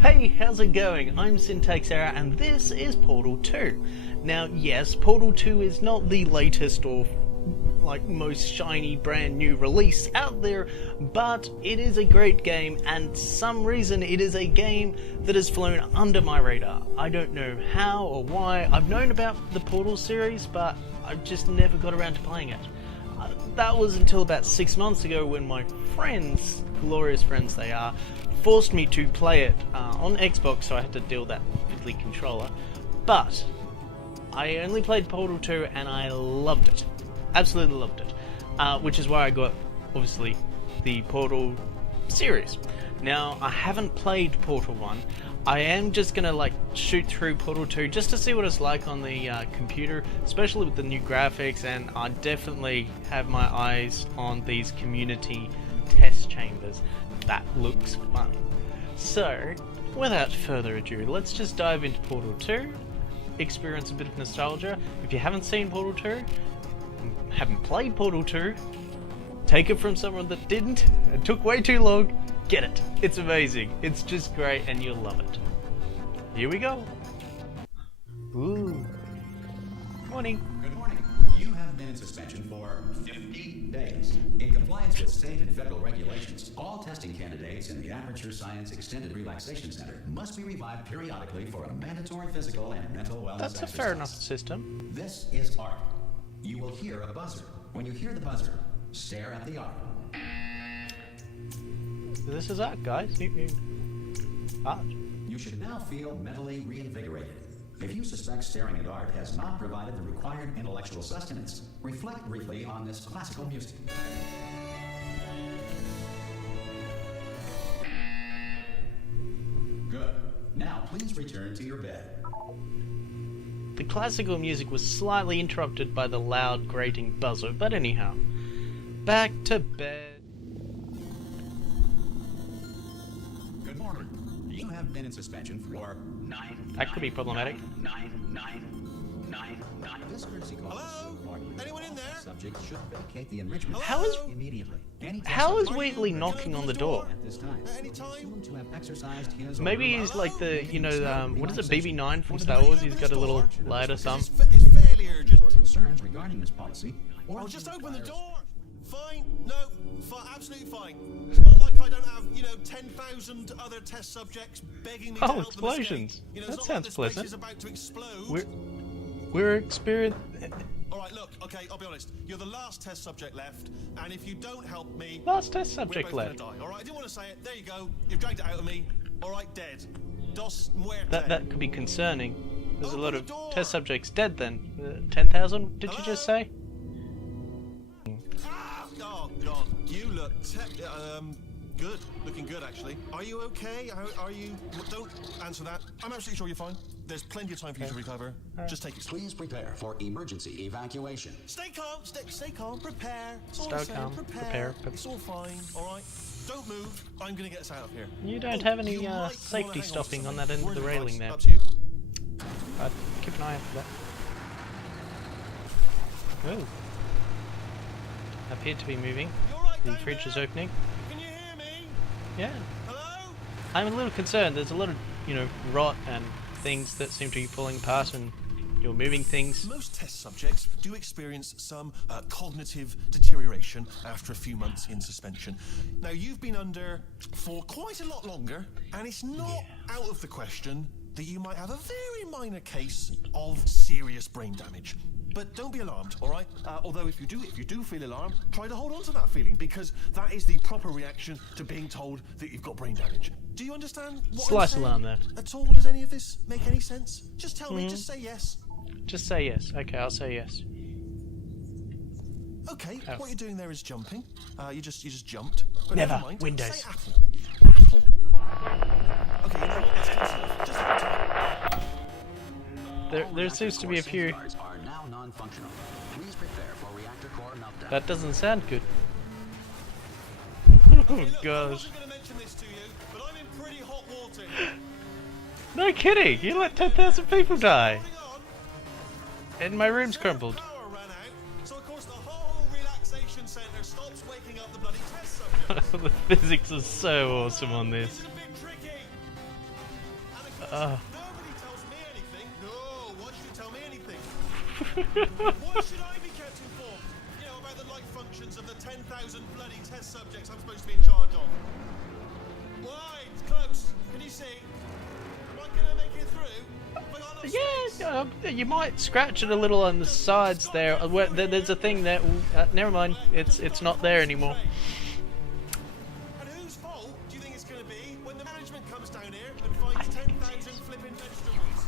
Hey, how's it going? I'm SyntaxError and this is Portal 2. Now yes, Portal 2 is not the latest or most shiny brand new release out there, but it is a great game, and some reason it is a game that has flown under my radar. I don't know how or why. I've known about the Portal series, but I've just never got around to playing it. That was until about 6 months ago when my friends, glorious friends they are, forced me to play it on Xbox, so I had to deal with that fiddly controller. But I only played Portal 2 and I loved it. Absolutely loved it. Which is why I got, obviously, the Portal series. Now, I haven't played Portal 1. I am just gonna shoot through Portal 2 just to see what it's like on the computer, especially with the new graphics, and I definitely have my eyes on these community test chambers. That looks fun. So, without further ado, let's just dive into Portal 2, experience a bit of nostalgia. If you haven't seen Portal 2, haven't played Portal 2, take it from someone that didn't, it took way too long, get it. It's amazing. It's just great and you'll love it. Here we go. Ooh. Morning. Good morning. You have been in suspension for 50 days. In compliance with state and federal regulations, all testing candidates in the Aperture Science Extended Relaxation Center must be revived periodically for a mandatory physical and mental wellness That's a exercise. fair enough system. This is art. You will hear a buzzer. When you hear the buzzer, stare at the art. This is art, guys. Art. You should now feel mentally reinvigorated. If you suspect staring at art has not provided the required intellectual sustenance, reflect briefly on this classical music. Good. Now please return to your bed. The classical music was slightly interrupted by the loud grating buzzer, but anyhow. Back to bed. Good morning. You have been in suspension for 9. That could be problematic. 9. This courtesy call. Hello? Anyone in there? Subject should vacate the enrichment How is- immediately. How is Wheatley knocking on the door? At this time, Any time? assumed to have exercised his Maybe he's like the, what is it, BB9 from Star Wars? He's got a little light or something. It's fairly urgent. or concerns regarding this policy, or I'll just open the door. Fine. No. Absolutely fine. It's not like I don't have, 10,000 other test subjects begging me to Oh, help explosions. them escape. That It's not sounds like this place pleasant. is about to explode. We're experienced. All right, look. Okay, I'll be honest. You're the last test subject left, and if you don't help me, Last test we're subject both left. gonna die. All right. I didn't want to say it. There you go. You've dragged it out of me. All right, dead. Dos muerte. That could be concerning. There's a Open lot the of door. test subjects dead then. 10,000, did you just say? Oh God, you look good. Looking good, actually. Are you okay? Are you? Don't answer that. I'm absolutely sure you're fine. There's plenty of time for you to recover. Just take it slow. please prepare for emergency evacuation. Stay calm. Stay calm. Prepare. It's all Stay I'm saying, calm, prepare. It's all fine. All right. Don't move. I'm gonna get us out of here. You don't Oh, have any you might wanna safety hang on to stopping on something. that end We're of the in railing advice. there. Up to you. I'd keep an eye out for that. Oh. Appeared to be moving. You all right The down fridge is there? opening. Can you hear me? Yeah. Hello? I'm a little concerned. There's a lot of, rot and things that seem to be falling apart, and you're moving things. Most test subjects do experience some cognitive deterioration after a few months in suspension. Now, you've been under for quite a lot longer, and it's not out of the question that you might have a very minor case of serious brain damage. But don't be alarmed, all right? Although if you do feel alarmed, try to hold on to that feeling, because that is the proper reaction to being told that you've got brain damage. Do you understand what I'm Slight saying alarm there. at all? Does any of this make any sense? Just tell me. Just say yes. Just say yes. Okay, I'll say yes. Okay, Oh. what you're doing there is jumping. You just jumped. But Never. mind. Windows. Say apple. Apple. Okay, you know what? That's close enough. Just hold tight. There seems to be a few. Safeguards are now non-functional. Please prepare for reactor core meltdown. That doesn't sound good. Oh Look, I gosh. wasn't going to mention this to you, but I'm in pretty hot water. No kidding! You let 10,000 people die! Holding on. And my room's crumbled. Power ran out, so of course the whole relaxation centre stops waking up the bloody test subject. The physics are so awesome on this. It's a bit tricky. Nobody tells me anything. No, why should you tell me anything? Why should I be kept informed? You know, about the life functions of the 10,000 bloody test subjects I'm supposed to be in charge of. Why? It's close. Can you see? Am I gonna make it through? Have I got enough space? You might scratch it a little on the sides there. There's a thing there. Never mind. It's not there anymore. And whose fault do you think it's going to be when the management comes down here and finds 10,000 flipping vegetables?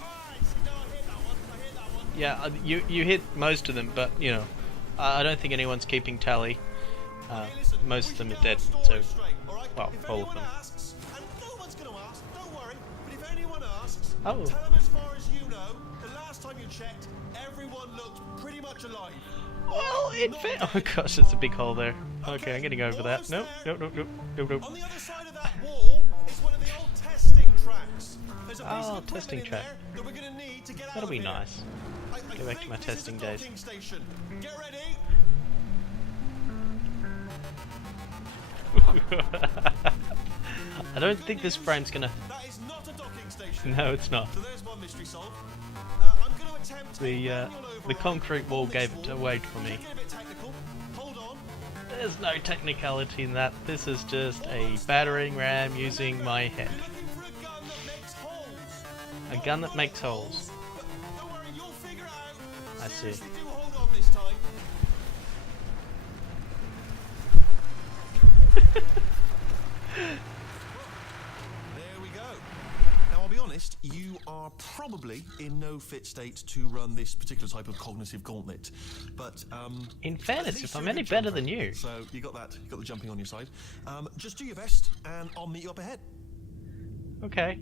Alright, no, I hit that one. Yeah, you hit most of them, but you know, I don't think anyone's keeping tally. Okay, listen, Most we of them should are get dead. our So, story straight, all right? well, If all of anyone them. asks, and no one's going to ask, don't worry, but if anyone asks, Oh. tell them as far as you know, the last time you checked, everyone looked pretty much alive. Well, in Not fact, dead. oh gosh, there's a big hole there. Okay, I'm getting over that. almost Nope, there. nope. On the other side of that wall is one of the old testing tracks. There's a piece Oh, of equipment testing in track. there that we're going to need to get out That'll of be here. nice. I Go back to think my this is testing a days. docking station. Get ready. I don't think this frame's gonna. That is not a docking station. No, it's not. So there's one mystery solved. I'm going to attempt a The manual the override concrete wall on this gave it wall. away for me. Let's get a bit technical. Hold on. There's no technicality in that. This is just a battering ram using my head. You're looking for a gun that makes holes. A gun that makes holes. But don't worry, you'll figure it out. I see. Seriously, do hold on this time. There we go. Now, I'll be honest, you are probably in no fit state to run this particular type of cognitive gauntlet. But, In at fairness, least if you're I'm a any good better jumper. than you. So, you got that. You got the jumping on your side. Just do your best, and I'll meet you up ahead. Okay.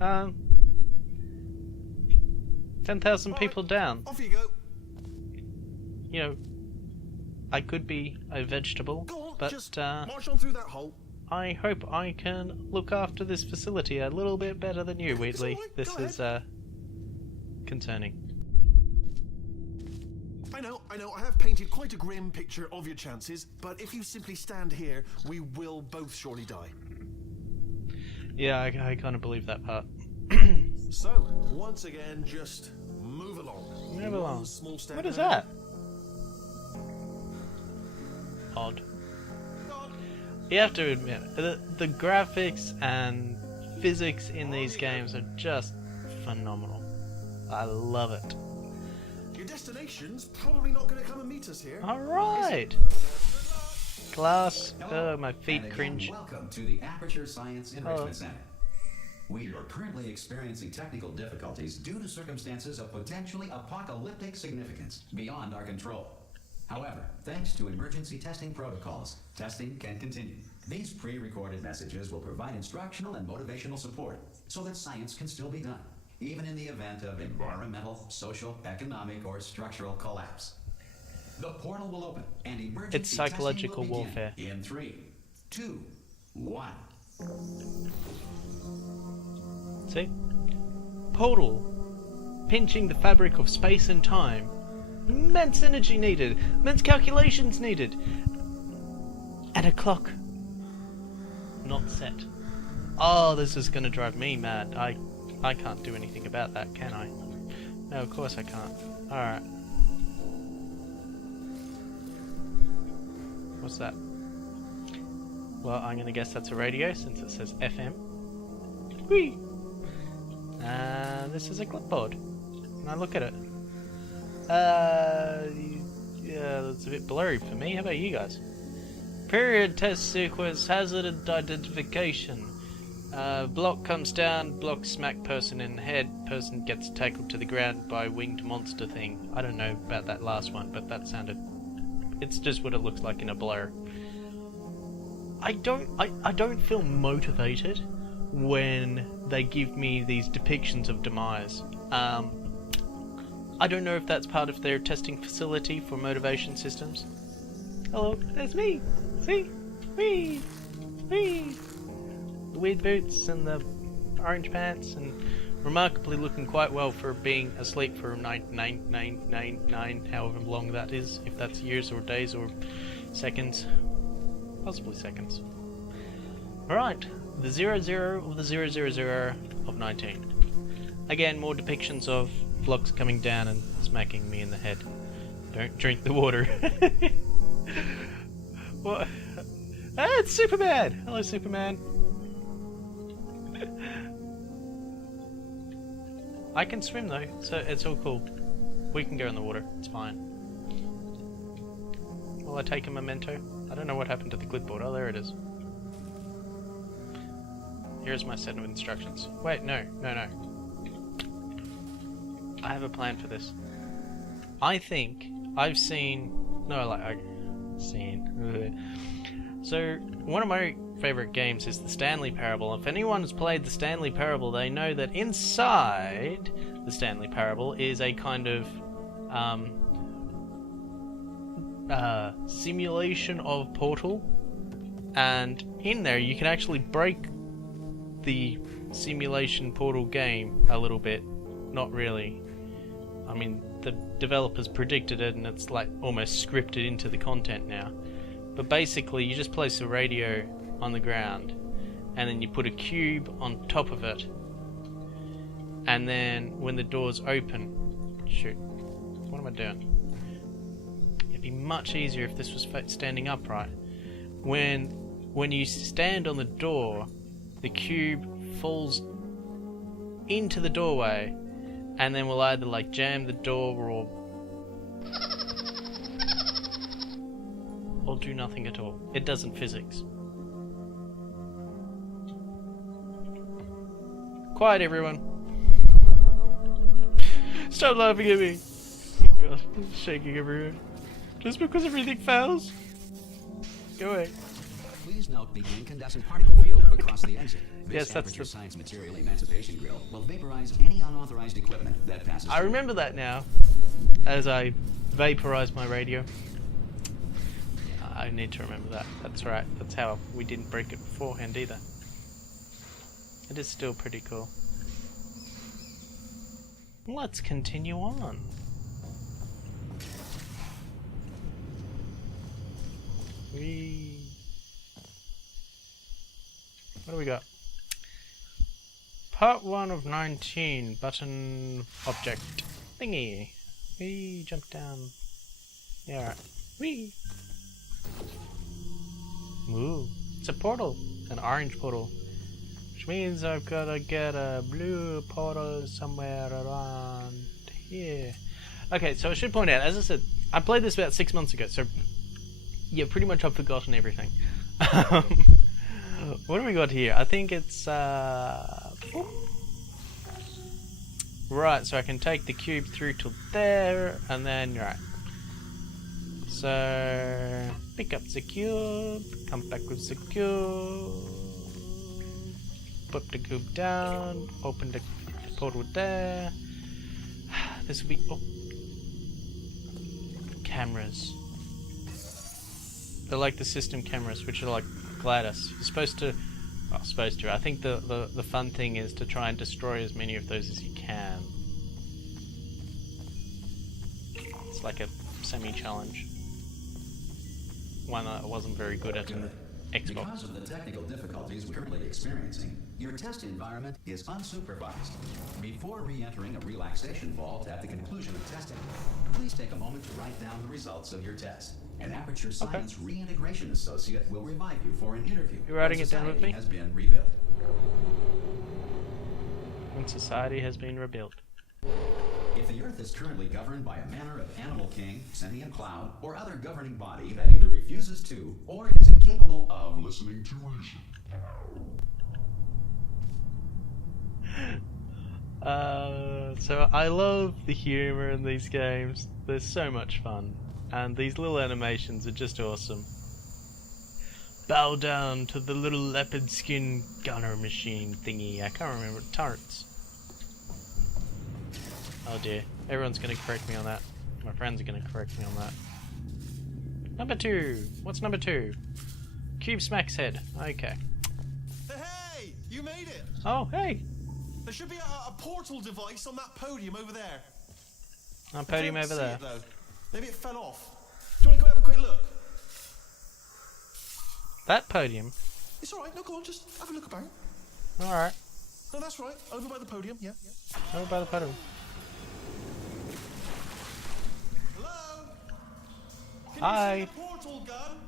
10,000 All people right. down. Off you go. You know, I could be a vegetable, Go on, but just march on through that hole. I hope I can look after this facility a little bit better than you, Wheatley. all right, This go is concerning. I know, I have painted quite a grim picture of your chances, but if you simply stand here, we will both surely die. Yeah, I kind of believe that part. So, once again, just move along. Move along. One small step What is ahead. that? Odd. Go on. You have to admit, the graphics and physics in these games are just phenomenal. I love it. Your destination's probably not going to come and meet us here. Alright! Glass. Oh, my feet And again, cringe. Welcome to the Aperture Science Enrichment Hello. Center. We are currently experiencing technical difficulties due to circumstances of potentially apocalyptic significance beyond our control. However, thanks to emergency testing protocols, testing can continue. These pre-recorded messages will provide instructional and motivational support so that science can still be done, even in the event of environmental, social, economic, or structural collapse. The portal will open and emergency It's psychological testing will warfare. begin in 3, 2, 1. See? Portal. Pinching the fabric of space and time. Immense energy needed. Immense calculations needed. And a clock. Not set. Oh, this is gonna drive me mad. I can't do anything about that, can I? No, of course I can't. Alright. What's that? Well, I'm gonna guess that's a radio since it says FM. Whee! And this is a clipboard. And I look at it. Yeah, that's a bit blurry for me. How about you guys? Period test sequence, hazard identification. Block comes down, block smack person in the head, person gets tackled to the ground by winged monster thing. I don't know about that last one, but that sounded... It's just what it looks like in a blur. I don't feel motivated when they give me these depictions of demise. I don't know if that's part of their testing facility for motivation systems. Hello, there's me! See? Me! Me! The weird boots and the orange pants and remarkably looking quite well for being asleep for 9, however long that is, if that's years or days or seconds. Possibly seconds. Alright, the 00 or the 000 of 19. Again, more depictions of blocks coming down and smacking me in the head. Don't drink the water. What? Ah, it's Superman! Hello, Superman. I can swim though, so it's all cool. We can go in the water, it's fine. Will I take a memento? I don't know what happened to the clipboard. Oh, there it is. Here's my set of instructions. Wait, no. I have a plan for this. I think I've seen... No, like, I've seen... So, one of my favourite games is the Stanley Parable. If anyone has played the Stanley Parable, they know that inside the Stanley Parable is a kind of simulation of Portal, and in there you can actually break the simulation Portal game a little bit. Not really. I mean, the developers predicted it and it's like almost scripted into the content now. But basically, you just place a radio on the ground, and then you put a cube on top of it, and then when the doors open... Shoot. What am I doing? It'd be much easier if this was standing upright. When you stand on the door, the cube falls into the doorway, and then we'll either like jam the door or do nothing at all. It doesn't physics. Quiet, everyone. Stop laughing at me. Oh god, I'm shaking everywhere. Just because everything fails? Go away. Please note the incandescent particle field across the exit. Yes, that's This true. science material emancipation grill will vaporize any unauthorized equipment that passes I through. remember that now, as I vaporize my radio. I need to remember that. That's right. That's how we didn't break it beforehand either. It is still pretty cool. Let's continue on. What do we got? Part 1 of 19. Button object. Thingy. We jump down. Yeah, alright. Wee. Ooh, it's a portal, an orange portal, which means I've got to get a blue portal somewhere around here. Okay, so I should point out, as I said, I played this about 6 months ago, so yeah, pretty much I've forgotten everything. What do we got here? I think it's right, so I can take the cube through to there, and then right. So pick up the cube, come back with the cube, put the cube down, open the portal there. This will be cameras. They're like the system cameras, which are like GLaDOS. You're supposed to, I think the fun thing is to try and destroy as many of those as you can. It's like a semi-challenge. One that I wasn't very good at in the Xbox. Because of the technical difficulties we're currently experiencing, your test environment is unsupervised. Before re-entering a relaxation vault at the conclusion of testing, please take a moment to write down the results of your test. An Aperture Science Reintegration Associate will revive you for an interview. You writing it down with me? Has been rebuilt. When society has been rebuilt. If the Earth is currently governed by a manner of animal king, sentient cloud, or other governing body that either refuses to or is incapable of listening to reason. So I love the humor in these games. They're so much fun. And these little animations are just awesome. Bow down to the little leopard skin gunner machine thingy. I can't remember. Turrets. Oh dear. Everyone's gonna correct me on that. My friends are gonna correct me on that. Number 2. What's number 2? Cube smacks head. Okay. Hey! You made it! Oh, hey! There should be a portal device on that podium over there. Podium I don't over see there. it, though. Maybe it fell off. Do you want to go and have a quick look? That podium? It's all right. No, go on. Just have a look about. Alright. No, that's right. Over by the podium. Yeah. Over by the podium. Hello. Can Hi. you see the portal gun?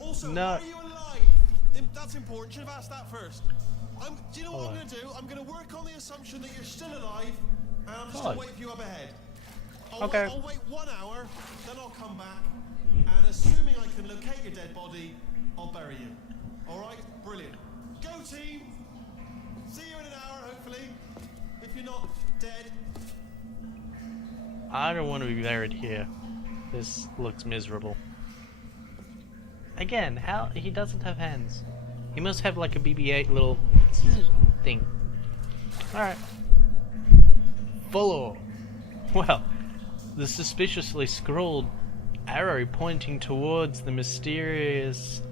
Also, No. are you alive? That's important. Should have asked that first. Do you know what I'm going to do? I'm going to work on the assumption that you're still alive, and I'm just going to wait for you up ahead. I'll wait 1 hour, then I'll come back, and assuming I can locate your dead body, I'll bury you. All right? Brilliant. Go, team. See you in an hour, hopefully. If you're not dead. I don't want to be buried here. This looks miserable. Again, how he doesn't have hands. He must have like a BB-8 little thing. Alright. Follow. Well, the suspiciously scrawled arrow pointing towards the mysterious,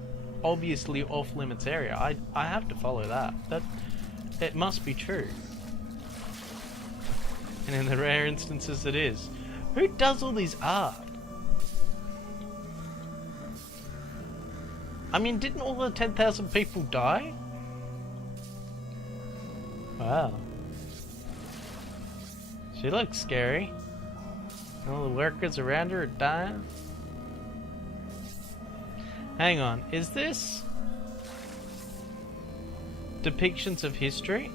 obviously off-limits area. I have to follow that. It must be true. And in the rare instances it is. Who does all these art? I mean, didn't all the 10,000 people die? Wow. She looks scary. All the workers around her are dying. Hang on, is this depictions of history?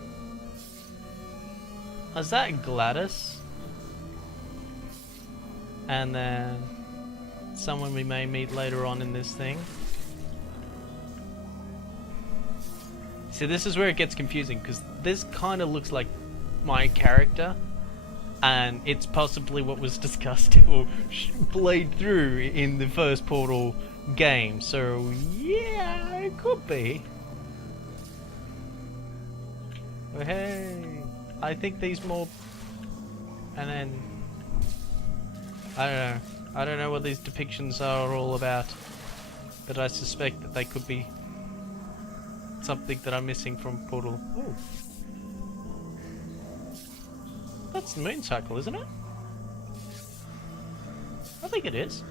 Is that Gladys? And then someone we may meet later on in this thing. See, this is where it gets confusing, because this kind of looks like my character, and it's possibly what was discussed or played through in the first Portal game, so yeah, it could be. Oh, hey, I think these more, and then, I don't know what these depictions are all about, but I suspect that they could be something that I'm missing from Portal. Ooh. That's the moon cycle, isn't it? I think it is.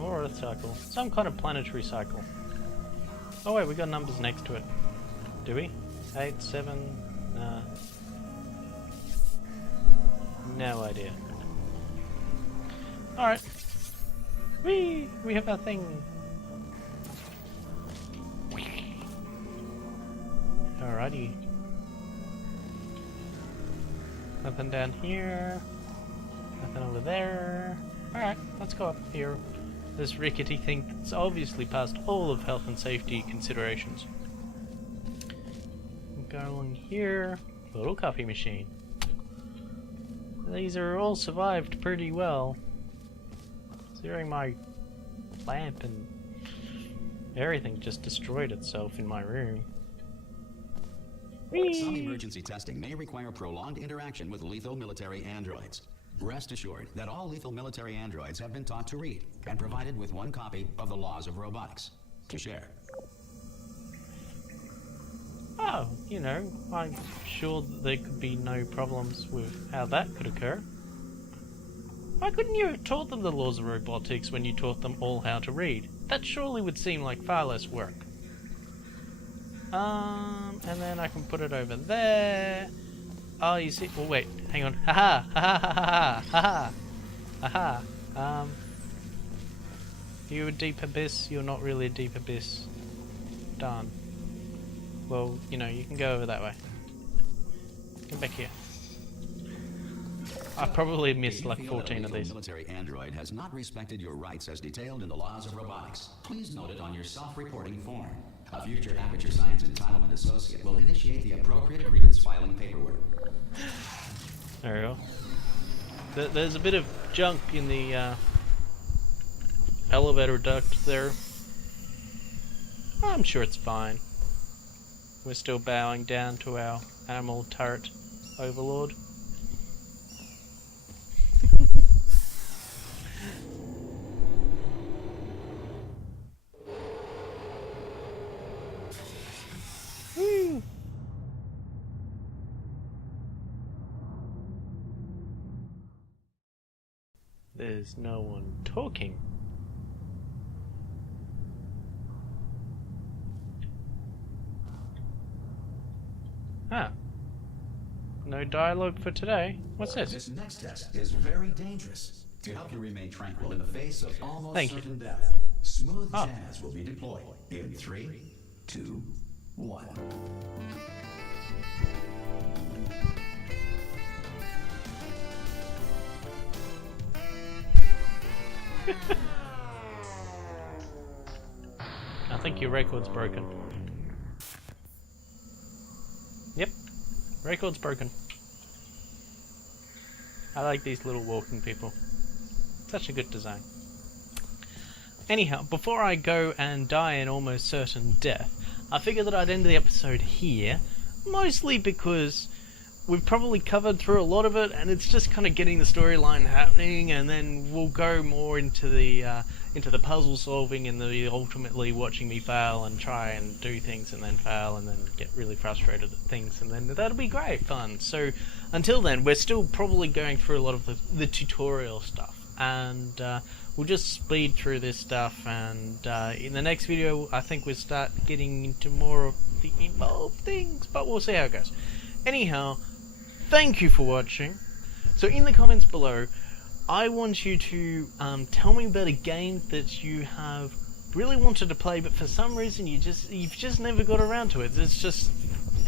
Or Earth cycle. Some kind of planetary cycle. Oh wait, we got numbers next to it. Do we? 8, 7... No idea. Alright. We have our thing. Alrighty. Nothing down here. Nothing over there. Alright, let's go up here. This rickety thing that's obviously past all of health and safety considerations. Go along here. Photocopy machine. These are all survived pretty well. Considering my lamp and everything just destroyed itself in my room. Some emergency testing may require prolonged interaction with lethal military androids. Rest assured that all lethal military androids have been taught to read and provided with one copy of the Laws of Robotics to share. Oh, you know, I'm sure that there could be no problems with how that could occur. Why couldn't you have taught them the laws of robotics when you taught them all how to read? That surely would seem like far less work. And then I can put it over there. Oh, you see? Oh, wait, hang on. Haha, haha, haha, haha, haha. You a deep abyss? You're not really a deep abyss. Darn. Well, you know, you can go over that way. Come back here. I probably missed like 14 of these. The military android has not respected your rights as detailed in the Laws of Robotics. Please note it on your self-reporting form. A future Aperture Science Entitlement Associate will initiate the appropriate grievance filing paperwork. There we go. There's a bit of junk in the elevator duct there. I'm sure it's fine. We're still bowing down to our animal turret overlord. Woo! there's no one talking. Ah. No dialogue for today. What's this? This next test is very dangerous. To help you remain tranquil in the face of almost Thank you. certain death, smooth Oh. jazz will be deployed in 3, 2, 1. I think your record's broken. Yep, record's broken. I like these little walking people. Such a good design. Anyhow, before I go and die an almost certain death, I figured that I'd end the episode here, mostly because we've probably covered through a lot of it, and it's just kind of getting the storyline happening, and then we'll go more into the puzzle solving and the ultimately watching me fail and try and do things and then fail and then get really frustrated at things, and then that'll be great fun. So until then, we're still probably going through a lot of the tutorial stuff, and we'll just speed through this stuff, and in the next video I think we'll start getting into more of the involved things, but we'll see how it goes. Anyhow, thank you for watching. So in the comments below, I want you to tell me about a game that you have really wanted to play, but for some reason you've just never got around to it.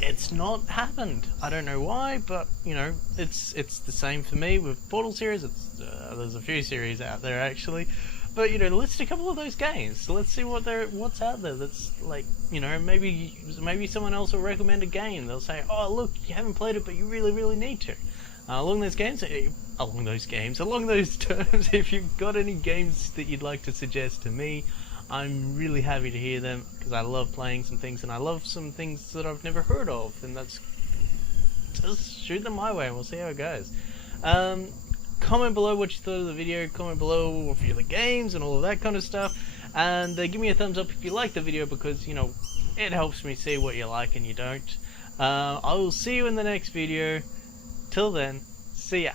It's not happened. I don't know why, but you know, it's the same for me with Portal series. There's a few series out there actually, but you know, list a couple of those games. So let's see what's out there. That's like, you know, maybe someone else will recommend a game. They'll say, oh look, you haven't played it, but you really need to. Along those terms, if you've got any games that you'd like to suggest to me, I'm really happy to hear them, because I love playing some things, and I love some things that I've never heard of, and that's just shoot them my way and we'll see how it goes. Comment below what you thought of the video, comment below if you like games and all of that kind of stuff, and give me a thumbs up if you like the video, because you know, it helps me see what you like and you don't. I will see you in the next video. Till then, see ya.